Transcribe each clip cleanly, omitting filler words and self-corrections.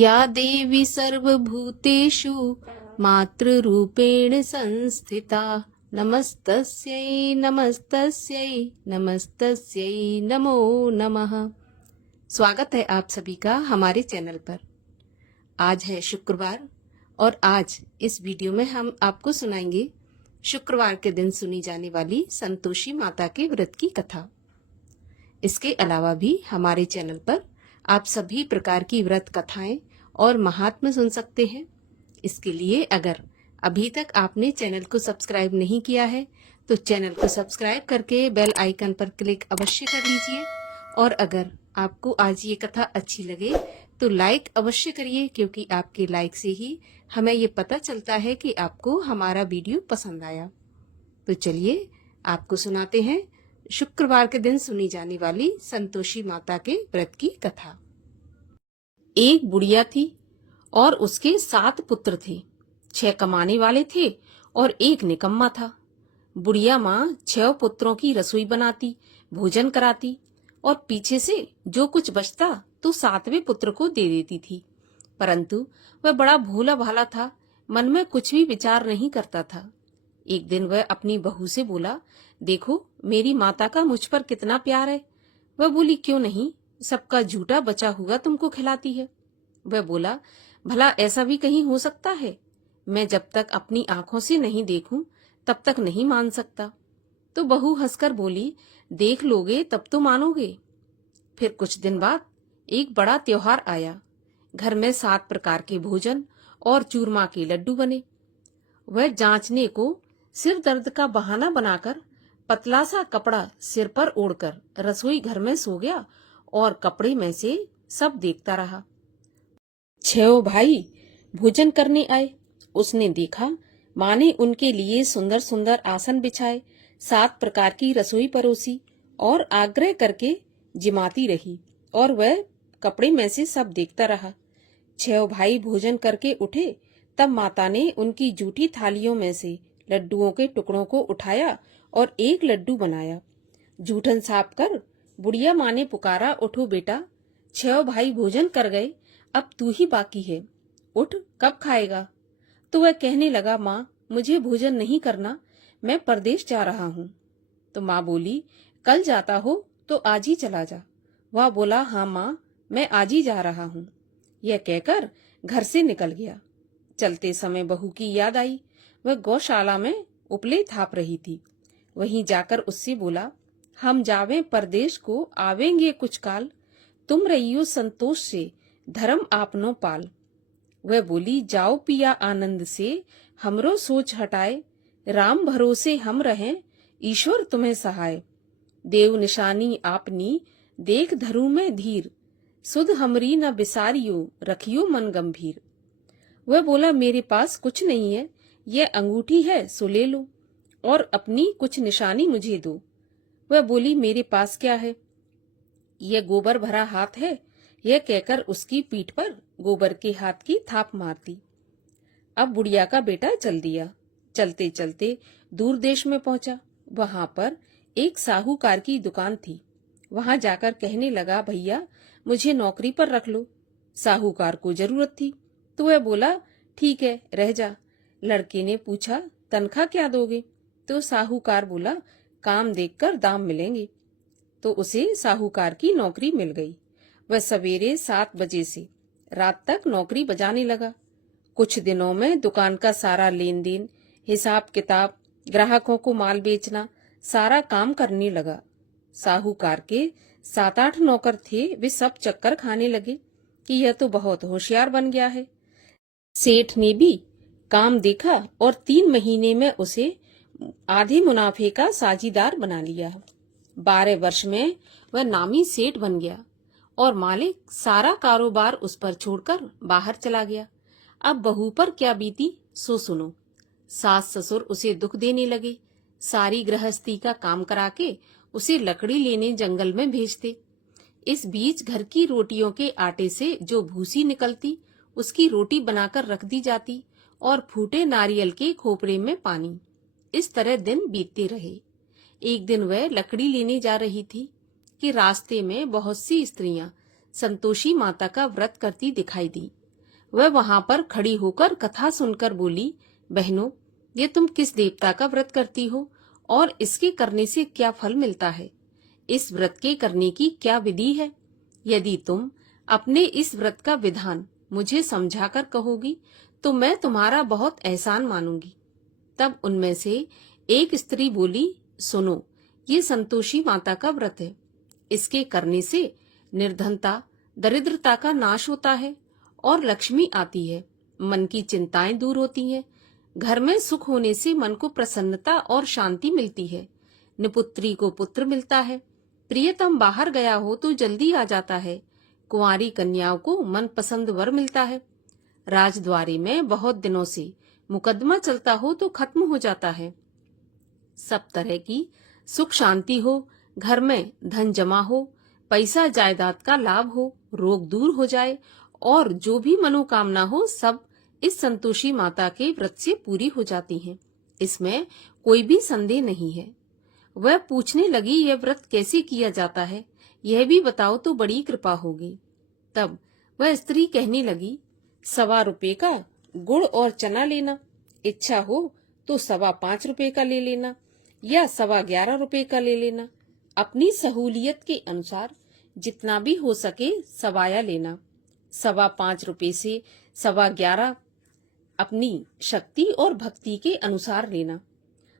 या देवी सर्वभूतेषु मातृरूपेण संस्थिता नमस्तस्यै नमस्तस्यै नमस्तस्यै नमो नमः। स्वागत है आप सभी का हमारे चैनल पर। आज है शुक्रवार और आज इस वीडियो में हम आपको सुनाएंगे शुक्रवार के दिन सुनी जाने वाली संतोषी माता के व्रत की कथा। इसके अलावा भी हमारे चैनल पर आप सभी प्रकार की व्रत कथाएं और महात्म्य सुन सकते हैं। इसके लिए अगर अभी तक आपने चैनल को सब्सक्राइब नहीं किया है तो चैनल को सब्सक्राइब करके बेल आइकन पर क्लिक अवश्य कर लीजिए। और अगर आपको आज ये कथा अच्छी लगे तो लाइक अवश्य करिए, क्योंकि आपके लाइक से ही हमें ये पता चलता है कि आपको हमारा वीडियो पसंद आया। तो चलिए आपको सुनाते हैं शुक्रवार के दिन सुनी जाने वाली संतोषी माता के व्रत की कथा। एक बुढ़िया थी और उसके 7 पुत्र थे। 6 कमाने वाले थे और 1 निकम्मा था। बुढ़िया माँ 6 पुत्रों की रसोई बनाती, भोजन कराती और पीछे से जो कुछ बचता तो 7वें पुत्र को दे देती थी। परंतु वह बड़ा भोला भाला था, मन में कुछ भी विचार नहीं करता था। एक दिन वह अपनी बहू से बोला, देखो मेरी माता का मुझ पर कितना प्यार है। वह बोली, क्यों नहीं, सबका झूठा बचा हुआ तुमको खिलाती है। वह बोला, भला ऐसा भी कहीं हो सकता है? मैं जब तक अपनी आंखों से नहीं देखूं तब तक नहीं मान सकता। तो बहू हंसकर बोली, देख लोगे तब तो मानोगे। फिर कुछ दिन बाद एक बड़ा त्योहार आया। घर में 7 प्रकार के भोजन और चूरमा के लड्डू बने। वह जांचने को सिर दर्द का बहाना बनाकर पतला सा कपड़ा सिर पर ओढ़कर रसोई घर में सो गया और कपड़े में से सब देखता रहा। 6 भाई भोजन करने आए। उसने देखा माँ ने उनके लिए सुंदर सुंदर आसन बिछाए, 7 प्रकार की रसोई परोसी और आग्रह करके जिमाती रही और वह कपड़े में से सब देखता रहा। 6 भाई भोजन करके उठे तब माता ने उनकी जूठी थालियों में से लड्डुओं के टुकड़ों को उठाया और एक लड्डू बनाया। जूठन साफ कर बुढ़िया माँ ने पुकारा, उठो बेटा, 6 भाई भोजन कर गए, अब तू ही बाकी है, उठ, कब खाएगा? तो वह कहने लगा, माँ मुझे भोजन नहीं करना, मैं परदेश जा रहा हूँ। तो माँ बोली, कल जाता हो तो आज ही चला जा। वह बोला, हाँ माँ मैं आज ही जा रहा हूँ। यह कहकर घर से निकल गया। चलते समय बहू की याद आई। वह गौशाला में उपले थाप रही थी। वहीं जाकर उससे बोला, हम जावें परदेश को, आवेंगे कुछ काल, तुम रहियो संतोष से, धर्म आपनो पाल। वह बोली, जाओ पिया आनंद से, हमरो सोच हटाए, राम भरोसे हम रहें, ईश्वर तुम्हें सहाय। देव निशानी आपनी, देख धरू में धीर, सुध हमरी न बिसारियो, रखियो मन गंभीर। वह बोला, मेरे पास कुछ नहीं है, यह अंगूठी है सो ले लो और अपनी कुछ निशानी मुझे दो। वह बोली, मेरे पास क्या है, यह गोबर भरा हाथ है। यह कहकर उसकी पीठ पर गोबर के हाथ की थाप मारती। अब बुढ़िया का बेटा चल दिया। चलते चलते दूर देश में पहुंचा। वहां पर एक साहूकार की दुकान थी। वहां जाकर कहने लगा, भैया मुझे नौकरी पर रख लो। साहूकार को जरूरत थी तो वह बोला, ठीक है रह जा। लड़के ने पूछा, तनख्वाह क्या दोगे? तो साहूकार बोला, काम देखकर दाम मिलेंगे। तो उसे साहूकार की नौकरी मिल गई। वह सवेरे 7 बजे से रात तक नौकरी बजाने लगा। कुछ दिनों में दुकान का सारा लेन देन, हिसाब किताब, ग्राहकों को माल बेचना, सारा काम करने लगा। साहूकार के 7-8 नौकर थे, वे सब चक्कर खाने लगे कि यह तो बहुत होशियार बन गया है। सेठ ने भी काम देखा और 3 महीने में उसे आधे मुनाफे का साझीदार बना लिया। 12 वर्ष में वह नामी सेठ बन गया और मालिक सारा कारोबार उस पर छोड़कर बाहर चला गया। अब बहू पर क्या बीती सो सुनो। सास ससुर उसे दुख देने लगे। सारी गृहस्थी का काम करा के उसे लकड़ी लेने जंगल में भेजते। इस बीच घर की रोटियों के आटे से जो भूसी निकलती उसकी रोटी बनाकर रख दी जाती और फूटे नारियल के खोपरे में पानी। इस तरह दिन बीतते रहे। एक दिन वह लकड़ी लेने जा रही थी कि रास्ते में बहुत सी स्त्रियां संतोषी माता का व्रत करती दिखाई दी। वह वहां पर खड़ी होकर कथा सुनकर बोली, बहनों, ये तुम किस देवता का व्रत करती हो और इसके करने से क्या फल मिलता है? इस व्रत के करने की क्या विधि है? यदि तुम अपने इस व्रत का विधान मुझे समझाकर कहोगी तो मैं तुम्हारा बहुत एहसान मानूंगी। तब उनमें से एक स्त्री बोली, सुनो, ये संतोषी माता का व्रत है। इसके करने से निर्धनता, दरिद्रता का नाश होता है और लक्ष्मी आती है। मन की चिंताएं दूर होती हैं। घर में सुख होने से मन को प्रसन्नता और शांति मिलती है। निपुत्री को पुत्र मिलता है। प्रियतम बाहर गया हो तो जल्दी आ जाता है। कुंवारी कन्याओं को मनपसंद वर मिलता है। राजद्वारी में बहुत दिनों से मुकदमा चलता हो तो खत्म हो जाता है। सब तरह की सुख शांति हो, घर में धन जमा हो, पैसा जायदाद का लाभ हो, रोग दूर हो जाए और जो भी मनोकामना हो सब इस संतोषी माता के व्रत से पूरी हो जाती हैं। इसमें कोई भी संदेह नहीं है। वह पूछने लगी, यह व्रत कैसे किया जाता है, यह भी बताओ तो बड़ी कृपा होगी। तब वह स्त्री कहने लगी, 1.25 रुपए का गुड़ और चना लेना, इच्छा हो तो 5.25 रुपए का ले लेना या 11.25 रुपए का ले लेना। अपनी सहूलियत के अनुसार जितना भी हो सके सवाया लेना। 5.25 रुपए से 11.25 अपनी शक्ति और भक्ति के अनुसार लेना।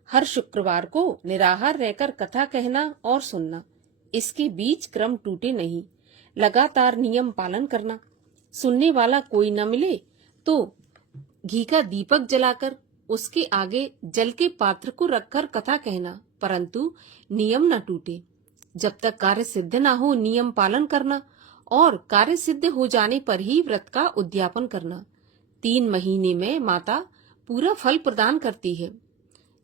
हर शुक्रवार को निराहार रहकर कथा कहना और सुनना। इसके बीच क्रम टूटे नहीं। लगातार नियम पालन करना। सुनने वाला कोई न मिले तो घी का दीपक जलाकर उसके आगे जल के पात्र को रखकर कथा कहना, परंतु नियम न टूटे। जब तक कार्य सिद्ध न हो नियम पालन करना और कार्य सिद्ध हो जाने पर ही व्रत का उद्यापन करना। 3 महीने में माता पूरा फल प्रदान करती है।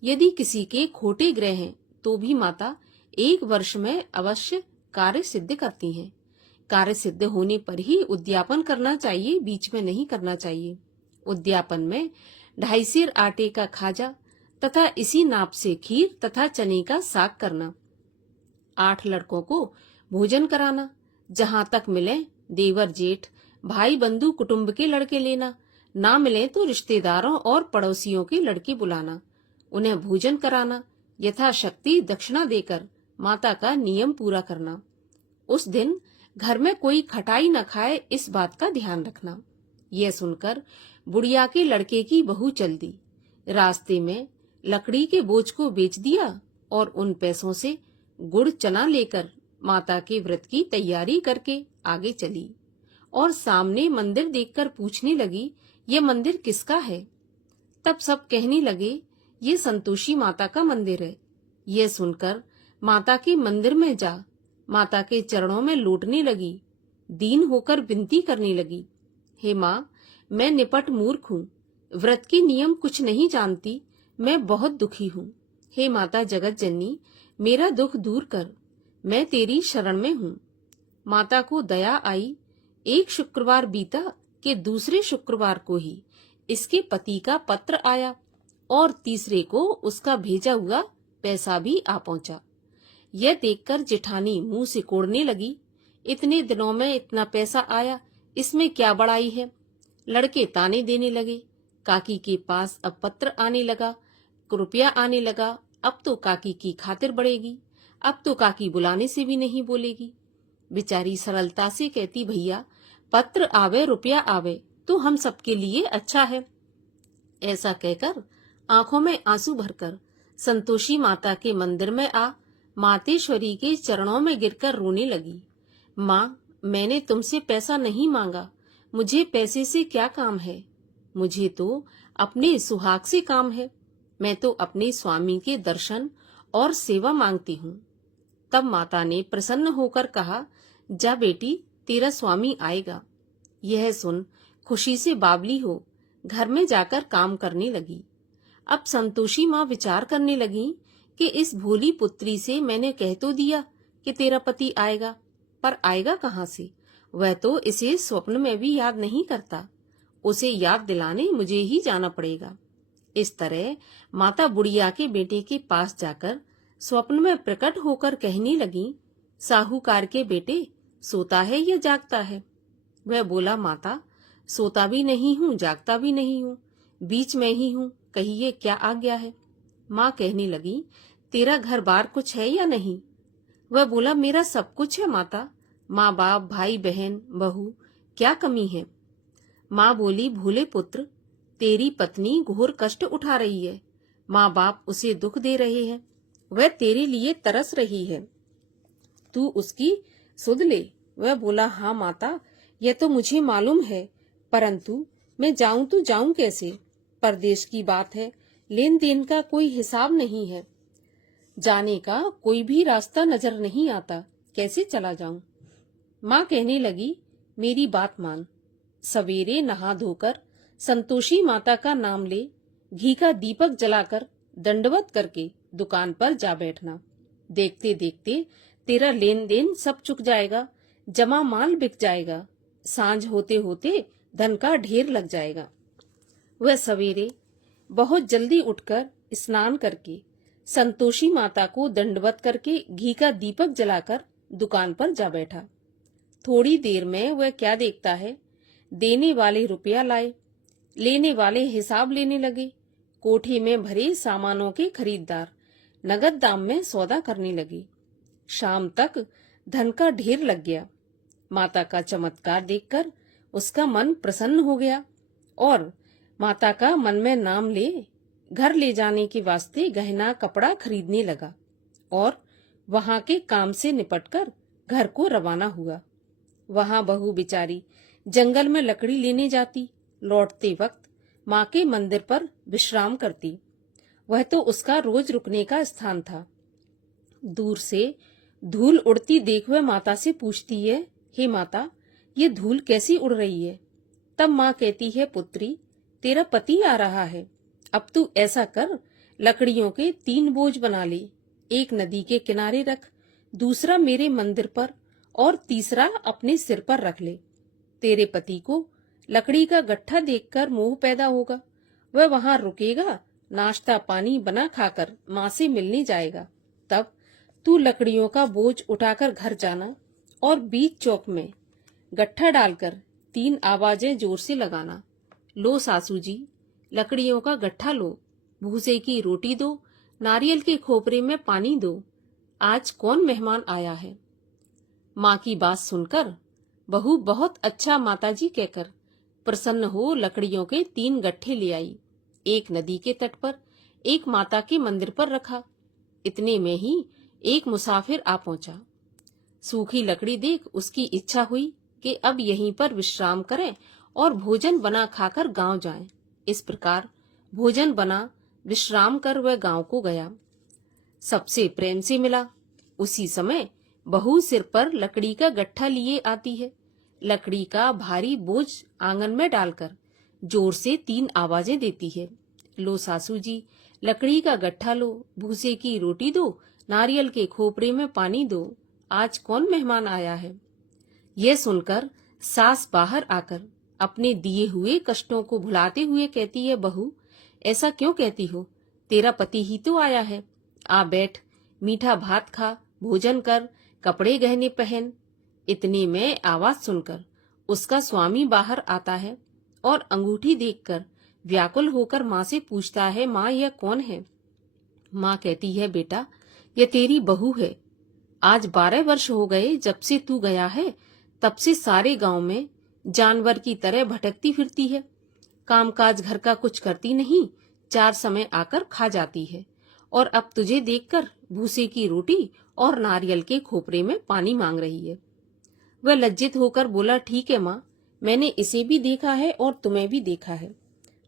यदि किसी के खोटे ग्रह हैं तो भी माता 1 वर्ष में अवश्य कार्य सिद्ध करती हैं। कार्य सिद्ध होने पर ही उद्यापन करना चाहिए, बीच में नहीं करना चाहिए। उद्यापन में 2.5 सेर आटे का खाजा तथा इसी नाप से खीर तथा चने का साग करना। 8 लड़कों को भोजन कराना। जहां तक मिले देवर जेठ भाई बंधु कुटुंब के लड़के लेना। ना मिले तो रिश्तेदारों और पड़ोसियों के लड़के बुलाना, उन्हें भोजन कराना। यथाशक्ति दक्षिणा देकर माता का नियम पूरा करना। उस दिन घर में कोई खटाई न खाए, इस बात का ध्यान रखना। यह सुनकर बुढ़िया के लड़के की बहू चल दी। रास्ते में लकड़ी के बोझ को बेच दिया और उन पैसों से गुड़ चना लेकर माता के व्रत की तैयारी करके आगे चली और सामने मंदिर देखकर पूछने लगी, ये मंदिर किसका है? तब सब कहने लगे, ये संतोषी माता का मंदिर है। यह सुनकर माता के मंदिर में जा माता के चरणों में लौटने लगी। दीन होकर विनती करने लगी, हे माँ, मैं निपट मूर्ख हूँ, व्रत के नियम कुछ नहीं जानती, मैं बहुत दुखी हूँ। हे माता जगत जननी, मेरा दुख दूर कर, मैं तेरी शरण में हूँ। माता को दया आई। एक शुक्रवार बीता कि दूसरे शुक्रवार को ही इसके पति का पत्र आया और तीसरे को उसका भेजा हुआ पैसा भी आ पहुंचा। यह देखकर जेठानी मुंह सिकोड़ने लगी, इतने दिनों में इतना पैसा आया, इसमें क्या बड़ाई है? लड़के ताने देने लगे। काकी के पास अब पत्र आने लगा, रुपया आने लगा। अब तो काकी की खातिर बढ़ेगी, अब तो काकी बुलाने से भी नहीं बोलेगी। बेचारी सरलता से कहती, भैया पत्र आवे रुपया आवे तो हम सबके लिए अच्छा है। ऐसा कहकर आंखों में आंसू भरकर संतोषी माता के मंदिर में आ मातेश्वरी के चरणों में गिरकर रोने लगी। माँ, मैंने तुमसे पैसा नहीं मांगा, मुझे पैसे से क्या काम है? मुझे तो अपने सुहाग से काम है। मैं तो अपने स्वामी के दर्शन और सेवा मांगती हूँ। तब माता ने प्रसन्न होकर कहा, जा बेटी, तेरा स्वामी आएगा। यह सुन खुशी से बावली हो घर में जाकर काम करने लगी। अब संतोषी माँ विचार करने लगी कि इस भोली पुत्री से मैंने कह तो दिया कि तेरा पति आएगा, पर आएगा कहाँ से? वह तो इसे स्वप्न में भी याद नहीं करता, उसे याद दिलाने मुझे ही जाना पड़ेगा। इस तरह माता बुढ़िया के बेटे के पास जाकर स्वप्न में प्रकट होकर कहने लगी, साहूकार के बेटे, सोता है या जागता है? वह बोला, माता, सोता भी नहीं हूँ, जागता भी नहीं हूँ, बीच में ही हूँ, कहिए क्या आ गया है। माँ कहने लगी, तेरा घर बार कुछ है या नहीं? वह बोला, मेरा सब कुछ है माता, माँ बाप, भाई बहन, बहू, क्या कमी है? माँ बोली, भोले पुत्र, तेरी पत्नी घोर कष्ट उठा रही है, माँ बाप उसे दुख दे रहे हैं, वह तेरे लिए तरस रही है, तू उसकी सुध ले। वह बोला, हाँ माता, यह तो मुझे मालूम है, परंतु मैं जाऊं तो जाऊं कैसे? परदेश की बात है, लेन देन का कोई हिसाब नहीं है, जाने का कोई भी रास्ता नजर नहीं आता, कैसे चला जाऊं? माँ कहने लगी, मेरी बात मान, सवेरे नहा धोकर संतोषी माता का नाम ले, घी का दीपक जलाकर दंडवत करके दुकान पर जा बैठना। देखते देखते तेरा लेन देन सब चुक जाएगा, जमा माल बिक जाएगा, सांझ होते होते धन का ढेर लग जाएगा। वह सवेरे बहुत जल्दी उठकर स्नान करके संतोषी माता को दंडवत करके घी का दीपक जलाकर दुकान पर जा बैठा। थोड़ी देर में वह क्या देखता है, देने वाले रुपया लाए, लेने वाले हिसाब लेने लगे, कोठे में भरे सामानों के खरीददार नगद दाम में सौदा करने लगे। शाम तक धन का ढेर लग गया। माता का चमत्कार देखकर उसका मन प्रसन्न हो गया और माता का मन में नाम ले घर ले जाने के वास्ते गहना कपड़ा खरीदने लगा और वहां के काम से निपटकर घर को रवाना हुआ। वहां बहू बेचारी जंगल में लकड़ी लेने जाती, लौटते वक्त माँ के मंदिर पर विश्राम करती। वह तो उसका रोज रुकने का स्थान था। दूर से धूल उड़ती देख वह माता से पूछती है, हे माता, ये धूल कैसी उड़ रही है? तब माँ कहती है, पुत्री, तेरा पति आ रहा है, अब तू ऐसा कर, लकड़ियों के 3 बोझ बना ले, एक नदी के किनारे रख, दूसरा मेरे मंदिर पर और तीसरा अपने सिर पर रख ले। तेरे पति को लकड़ी का गट्ठा देखकर मोह पैदा होगा, वह वहां रुकेगा, नाश्ता पानी बना खाकर माँ से मिलने जाएगा। तब तू लकड़ियों का बोझ उठाकर घर जाना और बीच चौक में गट्ठा डालकर 3 आवाजें जोर से लगाना, लो सासू जी, लकड़ियों का गट्ठा लो, भूसे की रोटी दो, नारियल के खोपरे में पानी दो, आज कौन मेहमान आया है? माँ की बात सुनकर बहू बहुत अच्छा माताजी कहकर प्रसन्न हो लकड़ियों के 3 गट्ठे ले आई। एक नदी के तट पर, एक माता के मंदिर पर रखा। इतने में ही एक मुसाफिर आ पहुंचा। सूखी लकड़ी देख उसकी इच्छा हुई कि अब यहीं पर विश्राम करें और भोजन बना खाकर गांव जाएं। इस प्रकार भोजन बना विश्राम कर वह गांव को गया। सबसे प्रेम से मिला। उसी समय बहू सिर पर लकड़ी का गट्ठा लिए आती है। लकड़ी का भारी बोझ आंगन में डालकर जोर से 3 आवाजें देती है, लो सासू जी, लकड़ी का गट्ठा लो, भूसे की रोटी दो, नारियल के खोपरे में पानी दो, आज कौन मेहमान आया है? यह सुनकर सास बाहर आकर अपने दिए हुए कष्टों को भुलाते हुए कहती है, बहू, ऐसा क्यों कहती हो? तेरा पति ही तो आया है। आ बैठ, मीठा भात खा, भोजन कर, कपड़े गहने पहन। इतने में आवाज सुनकर उसका स्वामी बाहर आता है और अंगूठी देखकर व्याकुल होकर माँ से पूछता है, माँ, यह कौन है? माँ कहती है, बेटा, यह तेरी बहू है। आज 12 वर्ष हो गए जब से तू गया है, तब से सारे गांव में जानवर की तरह भटकती फिरती है। कामकाज घर का कुछ करती नहीं, 4 समय आकर खा जाती है और अब तुझे देखकर भूसे की रोटी और नारियल के खोपरे में पानी मांग रही है। वह लज्जित होकर बोला, ठीक है माँ, मैंने इसे भी देखा है और तुम्हें भी देखा है।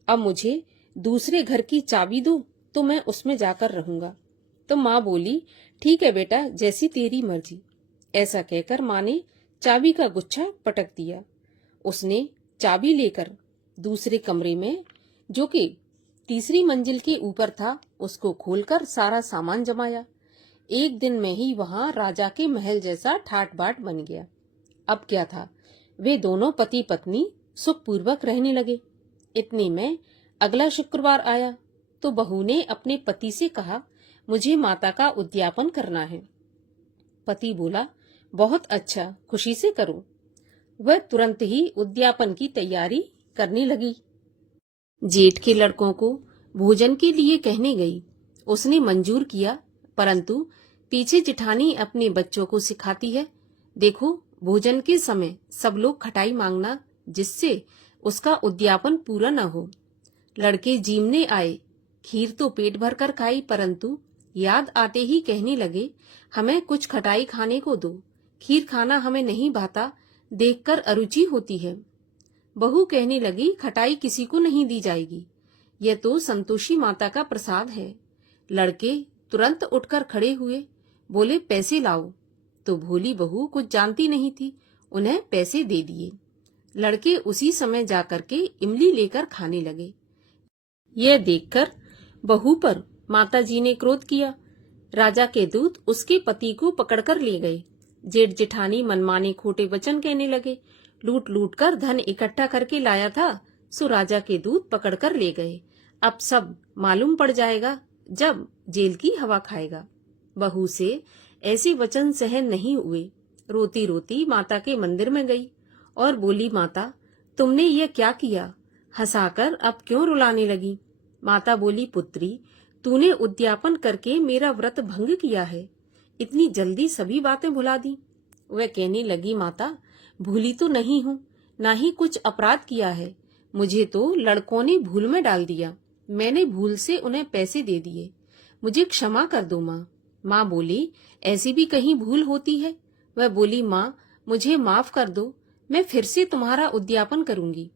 अब मुझे दूसरे घर की चाबी दो तो मैं उसमें जाकर रहूंगा। तो माँ बोली, ठीक है बेटा, जैसी तेरी मर्जी। ऐसा कहकर माँ ने चाबी का गुच्छा पटक दिया। उसने चाबी लेकर दूसरे कमरे में, जो कि तीसरी मंजिल के ऊपर था, उसको खोलकर सारा सामान जमाया। एक दिन में ही वहां राजा के महल जैसा ठाट बाट बन गया। अब क्या था, वे दोनों पति पत्नी सुखपूर्वक रहने लगे। इतने में अगला शुक्रवार आया तो बहू ने अपने पति से कहा, मुझे माता का उद्यापन करना है। पति बोला, बहुत अच्छा, खुशी से करो। वह तुरंत ही उद्यापन की तैयारी करने लगी। जेठ के लड़कों को भोजन के लिए कहने गई। उसने मंजूर किया, परंतु पीछे जिठानी अपने बच्चों को सिखाती है, देखो भोजन के समय सब लोग खटाई मांगना, जिससे उसका उद्यापन पूरा न हो। लड़के जीमने आए। खीर तो पेट भर कर खाई, परंतु याद आते ही कहने लगे, हमें कुछ खटाई खाने को दो, खीर खाना हमें नहीं भाता, देखकर अरुचि होती है। बहू कहने लगी, खटाई किसी को नहीं दी जाएगी, यह तो संतोषी माता का प्रसाद है। लड़के तुरंत उठकर खड़े हुए, बोले पैसे लाओ। तो भोली बहू कुछ जानती नहीं थी, उन्हें पैसे दे दिए। लड़के उसी समय जाकर के इमली लेकर खाने लगे। यह देखकर बहू पर माताजी ने क्रोध किया। राजा के दूत उसके पति को पकड़कर ले गए। जेठ जेठानी मनमाने खोटे वचन कहने लगे, लूट लूट कर धन इकट्ठा करके लाया था, सो राजा के दूत पकड़कर ले गए। अब सब मालूम पड़ जाएगा जब जेल की हवा खाएगा। बहू से ऐसे वचन सहन नहीं हुए। रोती रोती माता के मंदिर में गई और बोली, माता तुमने ये क्या किया? हंसाकर अब क्यों रुलाने लगी? माता बोली, पुत्री तूने उद्यापन करके मेरा व्रत भंग किया है, इतनी जल्दी सभी बातें भुला दी। वह कहने लगी, माता भूली तो नहीं हूँ, ना ही कुछ अपराध किया है, मुझे तो लड़कों ने भूल में डाल दिया, मैंने भूल से उन्हें पैसे दे दिए, मुझे क्षमा कर दो माँ। माँ बोली, ऐसी भी कहीं भूल होती है? वह बोली, माँ मुझे माफ कर दो, मैं फिर से तुम्हारा उद्यापन करूंगी।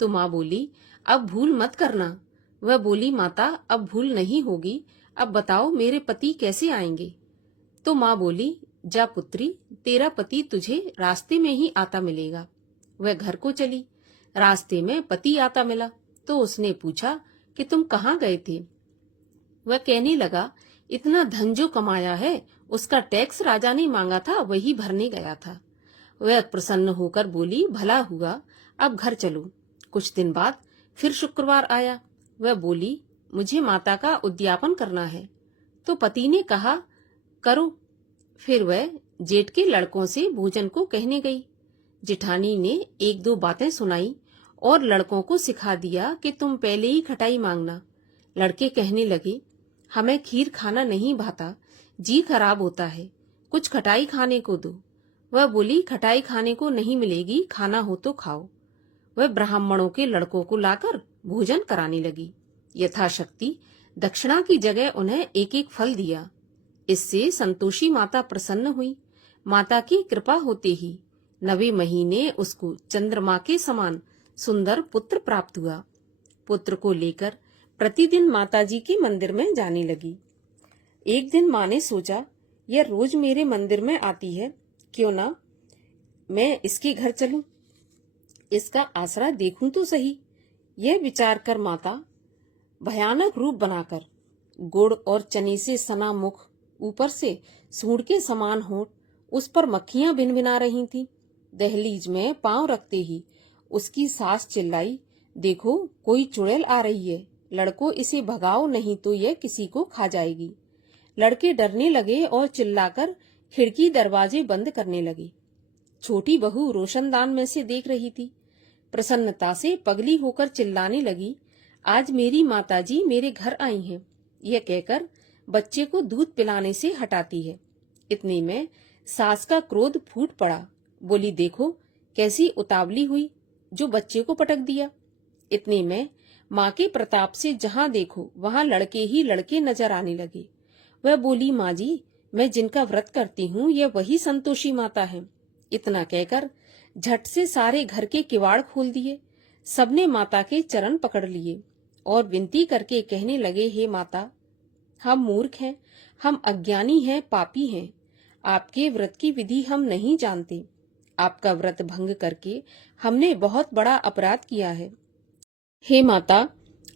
तो माँ बोली, अब भूल मत करना। वह बोली, माता अब भूल नहीं होगी, अब बताओ मेरे पति कैसे आएंगे? तो माँ बोली, जा पुत्री, तेरा पति तुझे रास्ते में ही आता मिलेगा। वह घर को चली। रास्ते में पति आता मिला तो उसने पूछा कि तुम कहाँ गए थे? वह कहने लगा, इतना धन जो कमाया है उसका टैक्स राजा ने मांगा था, वही भरने गया था। वह प्रसन्न होकर बोली, भला हुआ, अब घर चलो। कुछ दिन बाद फिर शुक्रवार आया। वह बोली, मुझे माता का उद्यापन करना है। तो पति ने कहा, करो। फिर वह जेठ के लड़कों से भोजन को कहने गई। जेठानी ने एक दो बातें सुनाई और लड़कों को सिखा दिया कि तुम पहले ही खटाई मांगना। लड़के कहने लगे, हमें खीर खाना नहीं भाता, जी खराब होता है, कुछ खटाई खाने को दो। वह बोली, खटाई खाने को नहीं मिलेगी, खाना हो तो खाओ। वह ब्राह्मणों के लड़कों को लाकर भोजन कराने लगी। यथाशक्ति दक्षिणा की जगह उन्हें एक एक फल दिया। इससे संतोषी माता प्रसन्न हुई। माता की कृपा होते ही 9वें महीने उसको चंद्रमा के समान सुंदर पुत्र प्राप्त हुआ। पुत्र को लेकर प्रतिदिन माताजी के मंदिर में जाने लगी। एक दिन माँ ने सोचा, यह रोज मेरे मंदिर में आती है, क्यों ना मैं इसके घर चलूं, इसका आसरा देखूं तो सही। यह विचार कर माता भयानक रूप बनाकर, गुड़ और चने से सना मुख, ऊपर से सूंड के समान होंठ, उस पर मक्खियां भिनभिना रही थीं। दहलीज में पांव रखते ही उसकी सास चिल्लाई, देखो कोई चुड़ैल आ रही है, लड़कों इसे भगाओ, नहीं तो यह किसी को खा जाएगी। लड़के डरने लगे और चिल्लाकर खिड़की दरवाजे बंद करने लगे। छोटी बहू रोशनदान में से देख रही थी। प्रसन्नता से पगली होकर चिल्लाने लगी, आज मेरी माताजी मेरे घर आई हैं। यह कहकर बच्चे को दूध पिलाने से हटाती है। इतने में सास का क्रोध फूट पड़ा। बोली, देखो कैसी उतावली हुई, जो बच्चे को पटक दिया। इतने में माँ के प्रताप से जहाँ देखो वहाँ लड़के ही लड़के नजर आने लगे। वह बोली, माँ जी, मैं जिनका व्रत करती हूँ यह वही संतोषी माता है। इतना कहकर झट से सारे घर के किवाड़ खोल दिए। सबने माता के चरण पकड़ लिए और विनती करके कहने लगे, हे माता, हम मूर्ख हैं, हम अज्ञानी हैं, पापी हैं, आपके व्रत की विधि हम नहीं जानते। आपका व्रत भंग करके हमने बहुत बड़ा अपराध किया है। हे माता,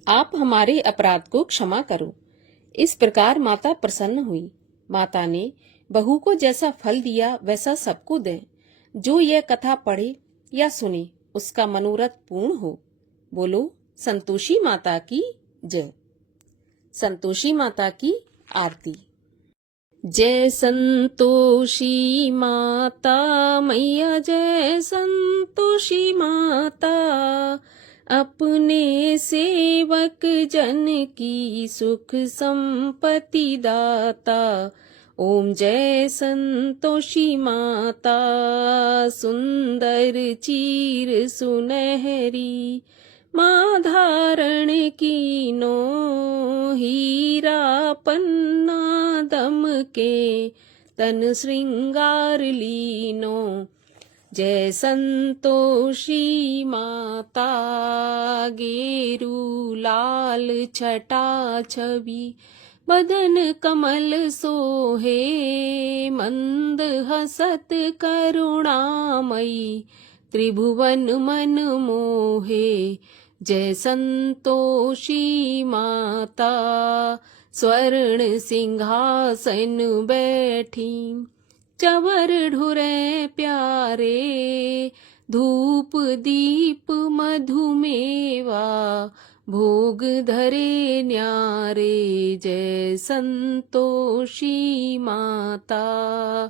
आप हमारे अपराध को क्षमा करो। इस प्रकार माता प्रसन्न हुई। माता ने बहू को जैसा फल दिया वैसा सबको दें। जो यह कथा पढ़े या सुने उसका मनोरथ पूर्ण हो। बोलो संतोषी माता की जय। संतोषी माता की आरती। जय संतोषी माता मैया, जय संतोषी माता, अपने सेवक जन की सुख संपत्ति दाता। ओम जय संतोषी माता, सुंदर चीर सुनहरी माँ धारण कीनो, हीरा पन्ना दम के तन श्रृंगार लीनो। जय संतोषी माता, गेरू लाल छटा छवि बदन कमल सोहे, मंद हसत करुणामयी त्रिभुवन मन मोहे। जय संतोषी माता, स्वर्ण सिंहासन बैठी चवर ढुरे प्यारे, धूप दीप मधुमेवा भोग धरे न्यारे। जय संतोषी माता,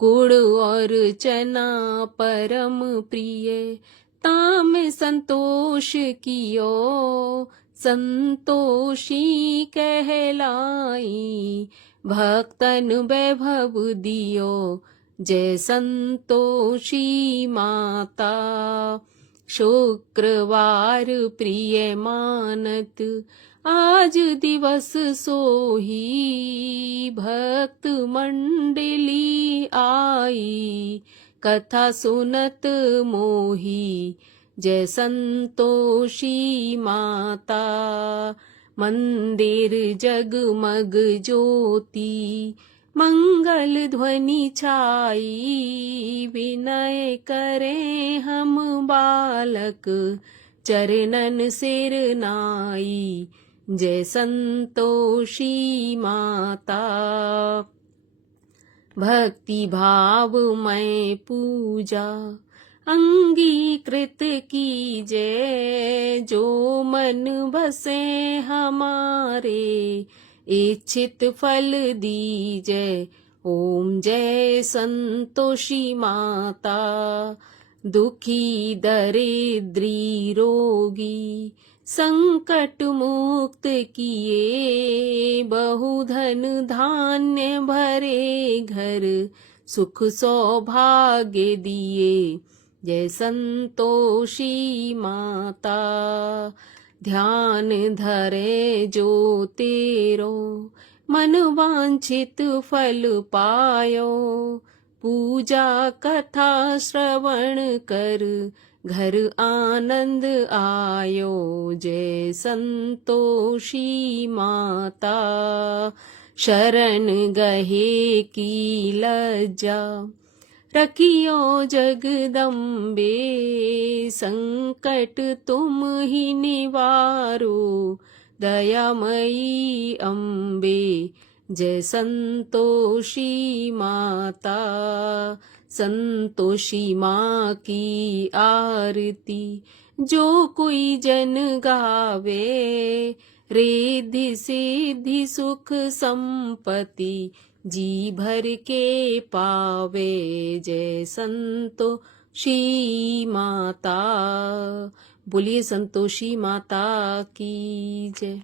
गुड़ और चना परम प्रिय ताम संतोष कियो, संतोषी कहलाई भक्तन वैभव दियो। जय संतोषी माता, शुक्रवार प्रिय मानत आज दिवस सोही, भक्त मंडली आई कथा सुनत मोही। जय संतोषी माता, मंदिर जगमग ज्योति मंगल ध्वनि छाई, विनय करे हम बालक चरणन सिर नाई। जय संतोषी माता, भक्ति भाव में पूजा अंगीकृत कीजय, जो मन बसे हमारे इच्छित फल दीजय। ओम जय संतोषी माता, दुखी दरिद्री रोगी संकट मुक्त किए, बहुधन धान्य भरे घर सुख सौभाग्य दिए। जय संतोषी माता, ध्यान धरे जो तेरो मन वांछित फल पायो, पूजा कथा श्रवण कर घर आनंद आयो। जय संतोषी माता, शरण गहे की लज्जा रखियो जगदम्बे, संकट तुम ही निवारो दयामयी अम्बे। जय संतोषी माता, संतोषी माँ की आरती जो कोई जन गावे, रिद्धि सिद्धि सुख संपत्ति जी भर के पावे। जय संतोषी माता, बोलिए संतोषी माता की जय।